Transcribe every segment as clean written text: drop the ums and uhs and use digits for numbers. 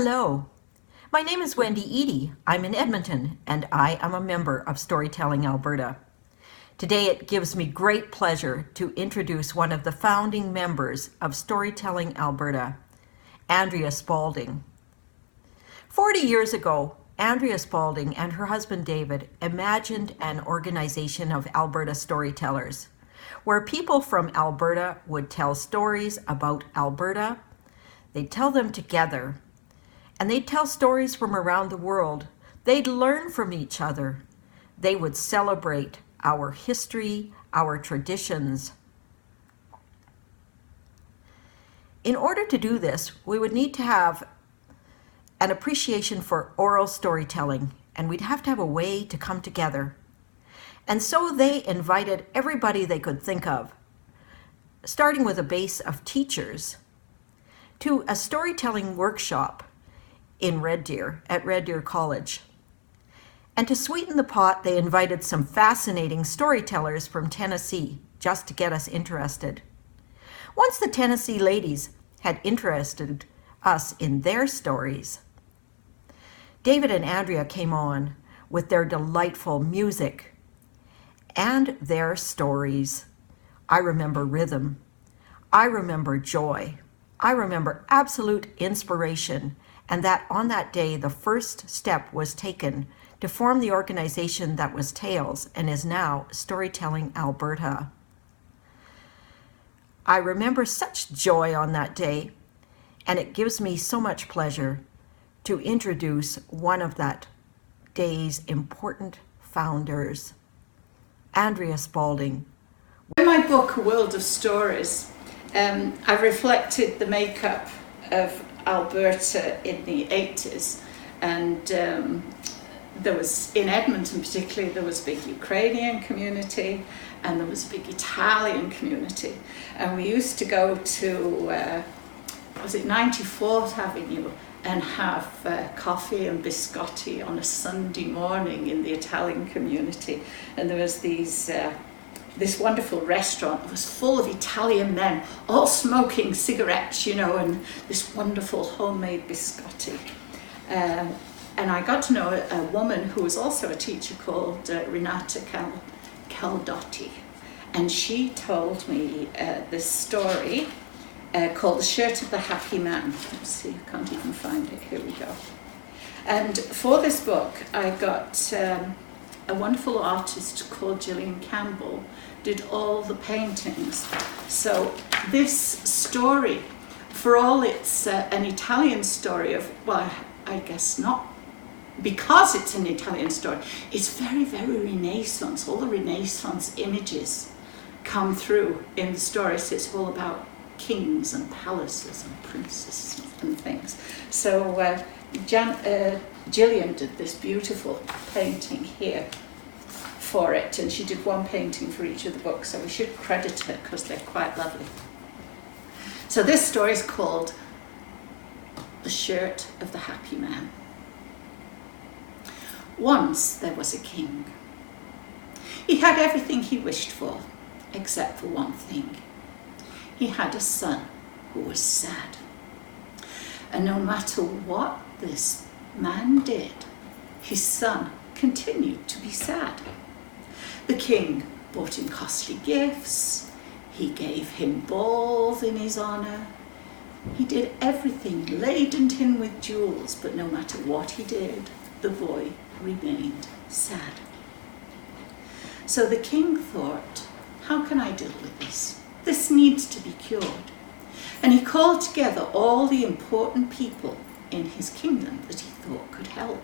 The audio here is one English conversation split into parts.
Hello, my name is Wendy Edey. I'm in Edmonton, and I am a member of Storytelling Alberta. Today it gives me great pleasure to introduce one of the founding members of Storytelling Alberta, Andrea Spalding. 40 years ago, Andrea Spalding and her husband David imagined an organization of Alberta storytellers, where people from Alberta would tell stories about Alberta. They'd tell them together, and they'd tell stories from around the world. They'd learn from each other. They would celebrate our history, our traditions. In order to do this, we would need to have an appreciation for oral storytelling, and we'd have to have a way to come together. And so they invited everybody they could think of, starting with a base of teachers, to a storytelling workshop in Red Deer, at Red Deer College. And to sweeten the pot, they invited some fascinating storytellers from Tennessee, just to get us interested. Once the Tennessee ladies had interested us in their stories, David and Andrea came on with their delightful music and their stories. I remember rhythm. I remember joy. I remember absolute inspiration, and that on that day the first step was taken to form the organization that was TALES and is now Storytelling Alberta. I remember such joy on that day, and it gives me so much pleasure to introduce one of that day's important founders, Andrea Spalding. In my book, A World of Stories, I reflected the makeup of Alberta in the 80s, and there was, in Edmonton particularly, there was a big Ukrainian community and there was a big Italian community, and we used to go to, was it 94th Avenue, and have coffee and biscotti on a Sunday morning in the Italian community. And there was this wonderful restaurant that was full of Italian men, all smoking cigarettes, you know, and this wonderful homemade biscotti. And I got to know a woman who was also a teacher called Renata Caldotti. And she told me this story called The Shirt of the Happy Man. Let's see, I can't even find it. Here we go. And for this book, I got a wonderful artist called Gillian Campbell did all the paintings. So this story, for all it's an Italian story of, well, I guess not, because it's an Italian story, it's very, very Renaissance. All the Renaissance images come through in the story. So it's all about kings and palaces and princesses and things. So Gillian did this beautiful painting here for it, and she did one painting for each of the books, so we should credit her because they're quite lovely. So this story is called The Shirt of the Happy Man. Once there was a king. He had everything he wished for, except for one thing. He had a son who was sad. And no matter what this man did, his son continued to be sad. The king bought him costly gifts. He gave him balls in his honor. He did everything laden in with jewels, but no matter what he did, the boy remained sad. So the king thought, how can I deal with this? This needs to be cured. And he called together all the important people in his kingdom that he thought could help.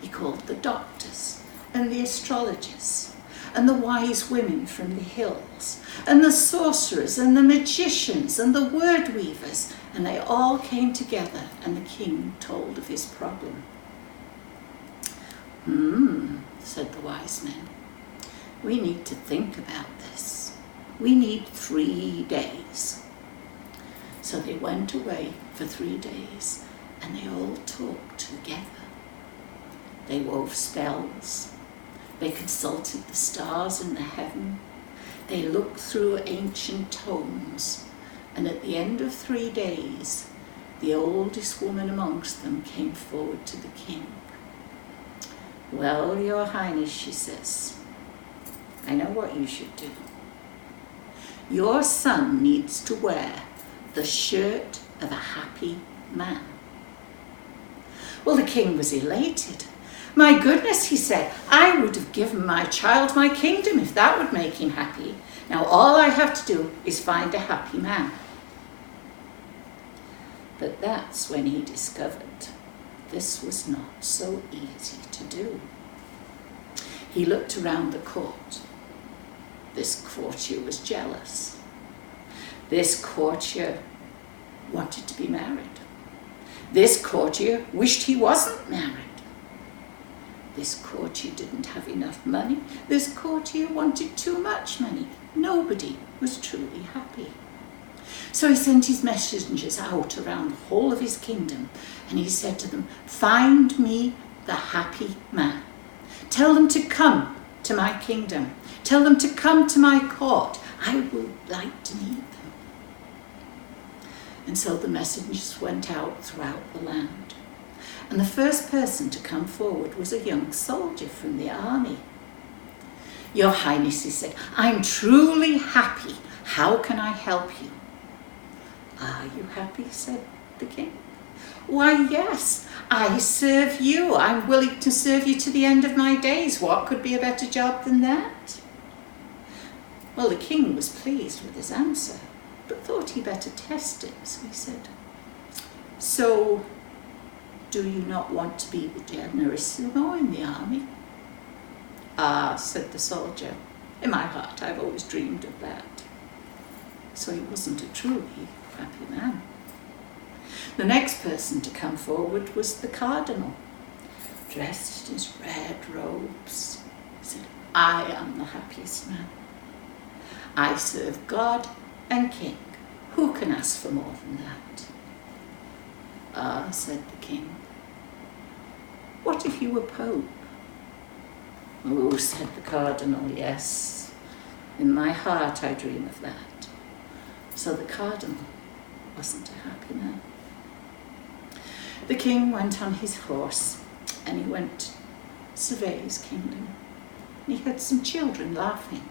He called the doctors and the astrologers and the wise women from the hills and the sorcerers and the magicians and the word weavers, and they all came together, and the king told of his problem. Said the wise men, we need to think about this. We need 3 days. So they went away for 3 days, and they all talked together. They wove spells. They consulted the stars in the heaven. They looked through ancient tomes, and at the end of 3 days, The oldest woman amongst them came forward to the king. "Well, your highness," she says, "I know what you should do. Your son needs to wear the shirt of a happy man." Well, the king was elated. "My goodness," he said, "I would have given my child my kingdom if that would make him happy. Now all I have to do is find a happy man." But that's when he discovered this was not so easy to do. He looked around the court. This courtier was jealous. This courtier wanted to be married. This courtier wished he wasn't married. This courtier didn't have enough money. This courtier wanted too much money. Nobody was truly happy. So he sent his messengers out around the whole of his kingdom, and he said to them, "Find me the happy man. Tell them to come to my kingdom. Tell them to come to my court. I would like to meet them." And so the messengers went out throughout the land. And the first person to come forward was a young soldier from the army. "Your Highness," he said, "I'm truly happy. How can I help you?" "Are you happy?" said the king. "Why, yes, I serve you. I'm willing to serve you to the end of my days. What could be a better job than that?" Well, the king was pleased with his answer, but thought he better test it. So he said, "So, do you not want to be the generalissimo in the army?" "Ah," said the soldier, "in my heart I've always dreamed of that." So he wasn't a truly happy man. The next person to come forward was the cardinal, dressed in his red robes. He said, "I am the happiest man. I serve God and King. Who can ask for more than that?" "Ah," said the king, "what if you were Pope?" "Oh," said the cardinal, "yes, in my heart I dream of that." So the cardinal wasn't a happy man. The king went on his horse and he went to survey his kingdom. And he heard some children laughing.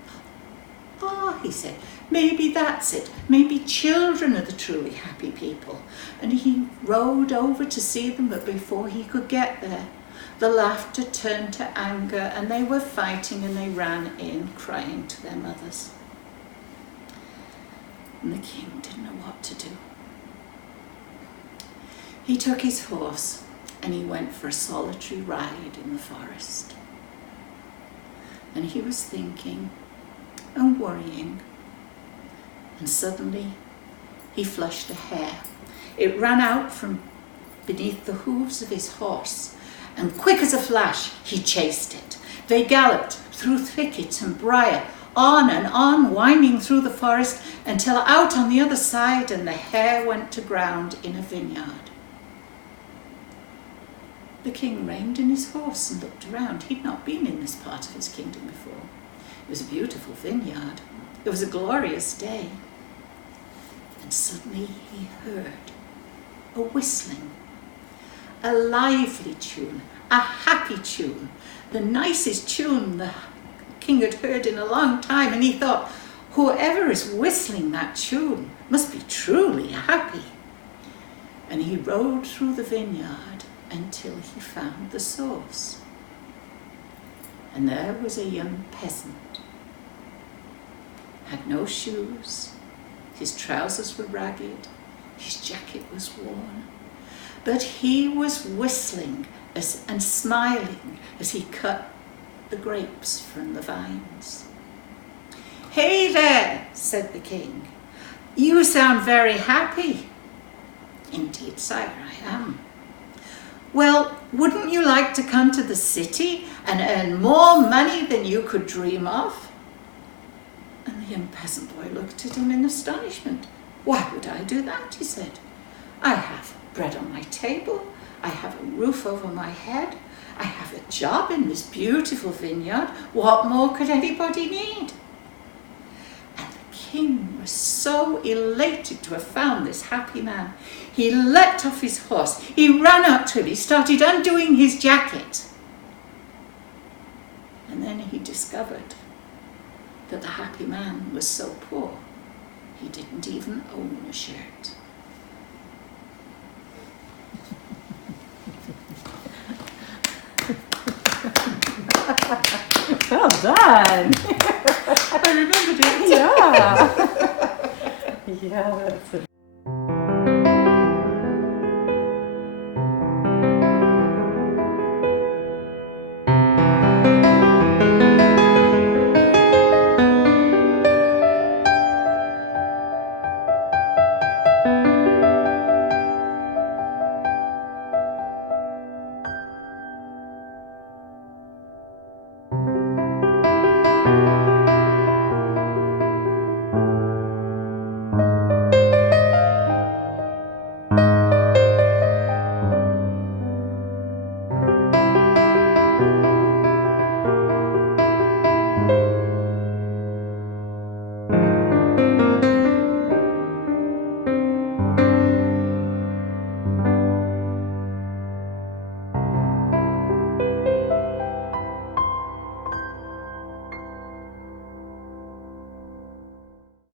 "Ah," he said, "maybe that's it. Maybe children are the truly happy people." And he rode over to see them, but before he could get there, the laughter turned to anger and they were fighting and they ran in crying to their mothers. And the king didn't know what to do. He took his horse and he went for a solitary ride in the forest. And he was thinking and worrying, and suddenly he flushed a hare. It ran out from beneath the hooves of his horse, and quick as a flash he chased it. They galloped through thicket and briar, on and on, winding through the forest until out on the other side, and the hare went to ground in a vineyard. The king reined in his horse and looked around. He'd not been in this part of his kingdom before. It was a beautiful vineyard. It was a glorious day. And suddenly he heard a whistling, a lively tune, a happy tune, the nicest tune the king had heard in a long time. And he thought, whoever is whistling that tune must be truly happy. And he rode through the vineyard until he found the source. And there was a young peasant. Had no shoes, his trousers were ragged, his jacket was worn, but he was whistling and smiling as he cut the grapes from the vines. "Hey there," said the king, "you sound very happy." "Indeed, sire, I am." "Well, wouldn't you like to come to the city and earn more money than you could dream of?" And the young peasant boy looked at him in astonishment. "Why would I do that?" he said. "I have bread on my table, I have a roof over my head, I have a job in this beautiful vineyard. What more could anybody need?" And the king was so elated to have found this happy man. He leapt off his horse, he ran up to him, he started undoing his jacket. And then he discovered that the happy man was so poor, he didn't even own a shirt. Well done. I remembered it. Yeah. Yeah, that's it.